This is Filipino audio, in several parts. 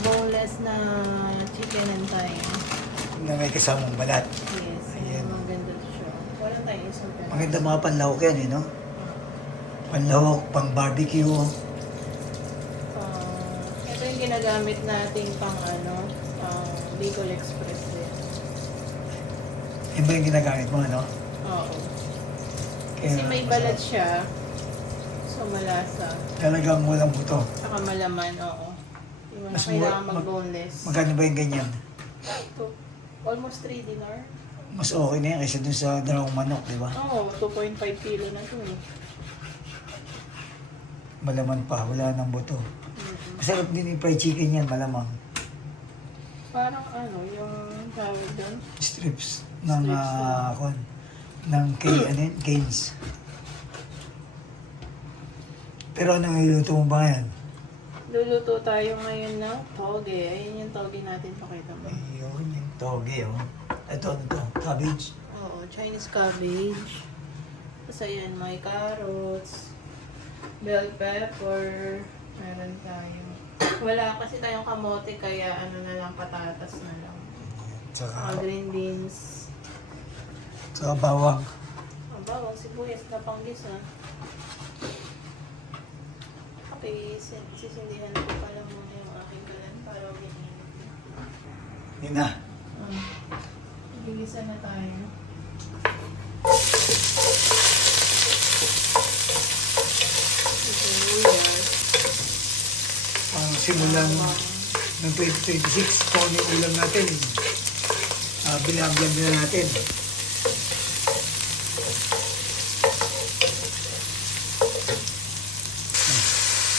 boneless na chicken and thigh. Na may kasamang balat. Yes, Ayan. maganda siya. Wala tayong isang pera. Maganda mga panlahok yan eh, no? Panlahok, pang barbecue. Ito yung ginagamit nating pang pang Bicol Express din. Yan ba yung ginagamit mo, no? Oo. Kaya, Kasi may balat siya. So malasa. Talagang walang buto. Saka malaman, oo. Hindi mo na Mas kailangan mag- mag-boneless. Magkano ba yung ganyan? Ito, almost 3 dinar. Mas okay na yan kaysa dun sa dalawang manok, di ba? Oo, 2.5 kilo na ito eh. Malaman pa, wala nang buto. Mm-mm. Masarap din yung fried chicken yan, malamang. Parang yung tawag doon. Strips ng, Strips canes. Pero anong iluto mo ba yan? Luluto tayo ngayon ng toge. Ayun yung toge natin, pakita mo. Ayun, yung toge, oh. Ito, ano to? Cabbage. Oo, Chinese cabbage. Tapos ayan, may carrots, bell pepper, meron tayo. Wala kasi tayong kamote, kaya na lang, patatas na lang. Tsaka, Green beans. tsaka bawang. Bawang, sibuyas na panggisa. Okay, sisindihan ko pala muna yung aking kalan para umiinit. Yun na. Gigisa na tayo. Sibuyas. Simulang ng 2026, kung ano yung ulam natin. Binablag na natin.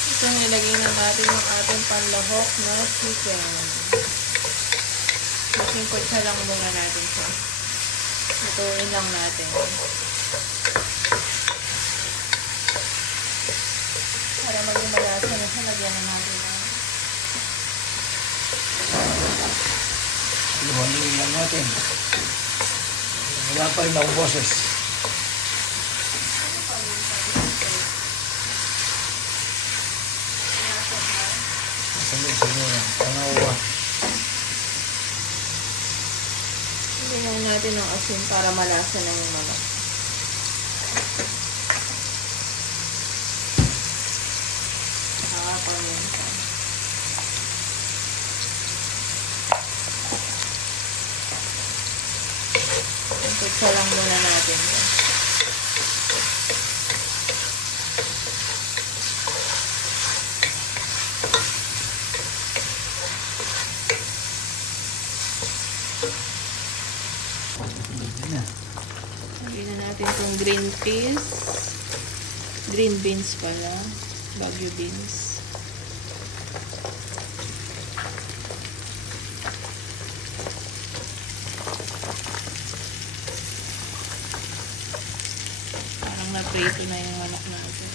Ito nilagay na natin yung ating panlahok na chicken. Simple lang muna natin siya. Lutuin lang natin. Para maging malasa na siya, lagyan na natin ng Iwanin lang natin. Wala pa rin ako boses. Sabi yan. Panawa. Lagyan natin ng asin para malasa na yung manok. Paminta. Pagsa lang muna natin yan. Yan na. Lagyan na natin itong green peas. Green beans pala. Baguio beans. Parang na-prito na yung manok natin.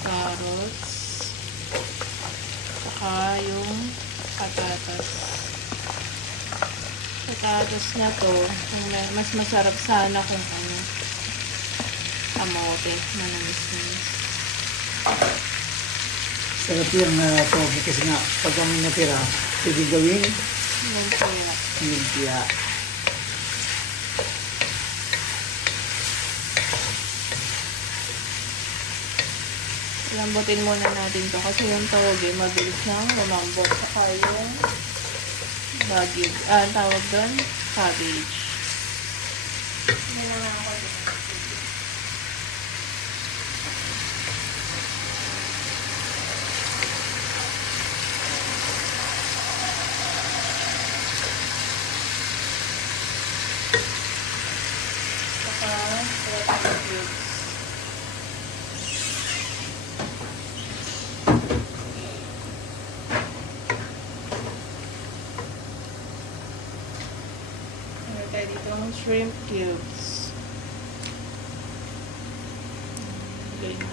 Carrots. Saka yung patatas. Patatas na to, mas masarap sana kung kamote, manamis-namis. Sarap yung toge kasi nga, pag kami natira, pwede gawin Lumpia. lumpia. Lambutin muna natin to kasi yung toge mabilis nang lumambot. Saka yung bagid, tawag doon, cabbage. Hindi na nga ako din. Saka, red cubes. Meron tayo dito ng shrimp cubes. Okay na.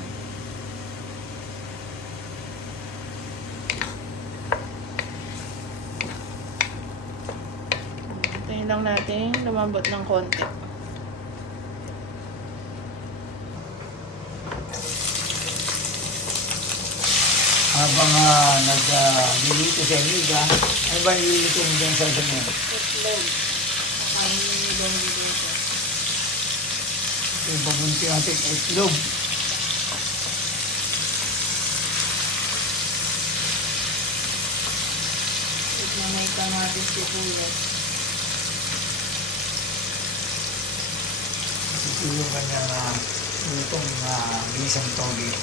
Hintayin Hintayin lang natin lumambot ng konti. Habang naglilito si Amiga, ano ba nililito mo dyan sa mo? Itlog. Ang ibang dito. Ito yung pabunti natin, itlog. Ito na may kamatis sibuyas. Ito yung kanyang lutong binisang toge.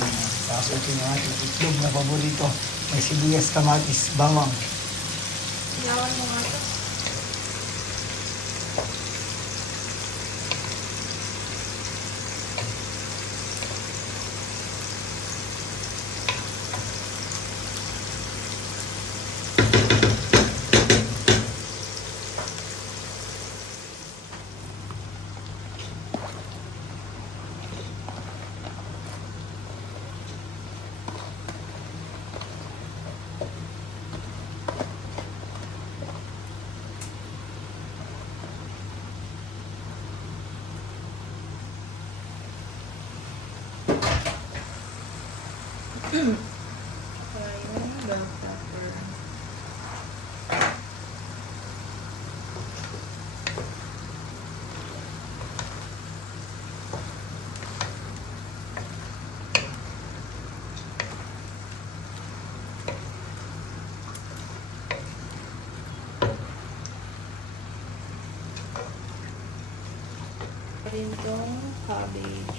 Yan. Tapos ito yung ating itlog na paborito. May sibuyas, kamatis, bawang. Yawan mo nga ito. Ayun, bell pepper. Rin tong cabbage.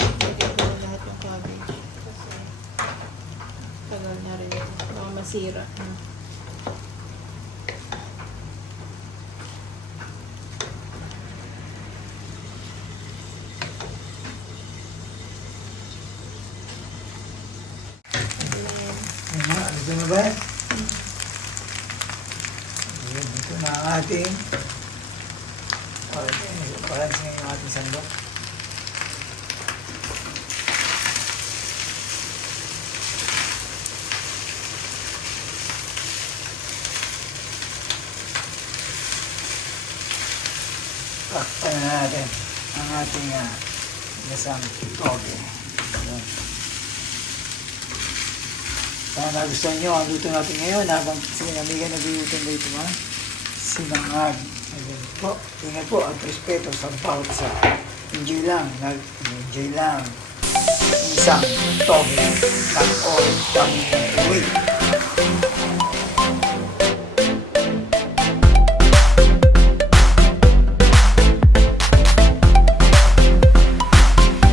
Lagyan ko na lahat yung cabbage. Kasi tagal na rin ito. Baka masira na. Ayan. Ayun na, ito na ba? Ayun, ito na ang ating parang ngayon yung ating sandok. Takpan na natin ang ating lasang toge. Ayan. Sana nagustuhan nyo ang luto natin ngayon habang sinamigan nagluluto na ito sinangag. Ayan po. Ingat po at respeto sa bawat isa. Enjoy lang. Enjoy lang. Isang toge ng all coming away.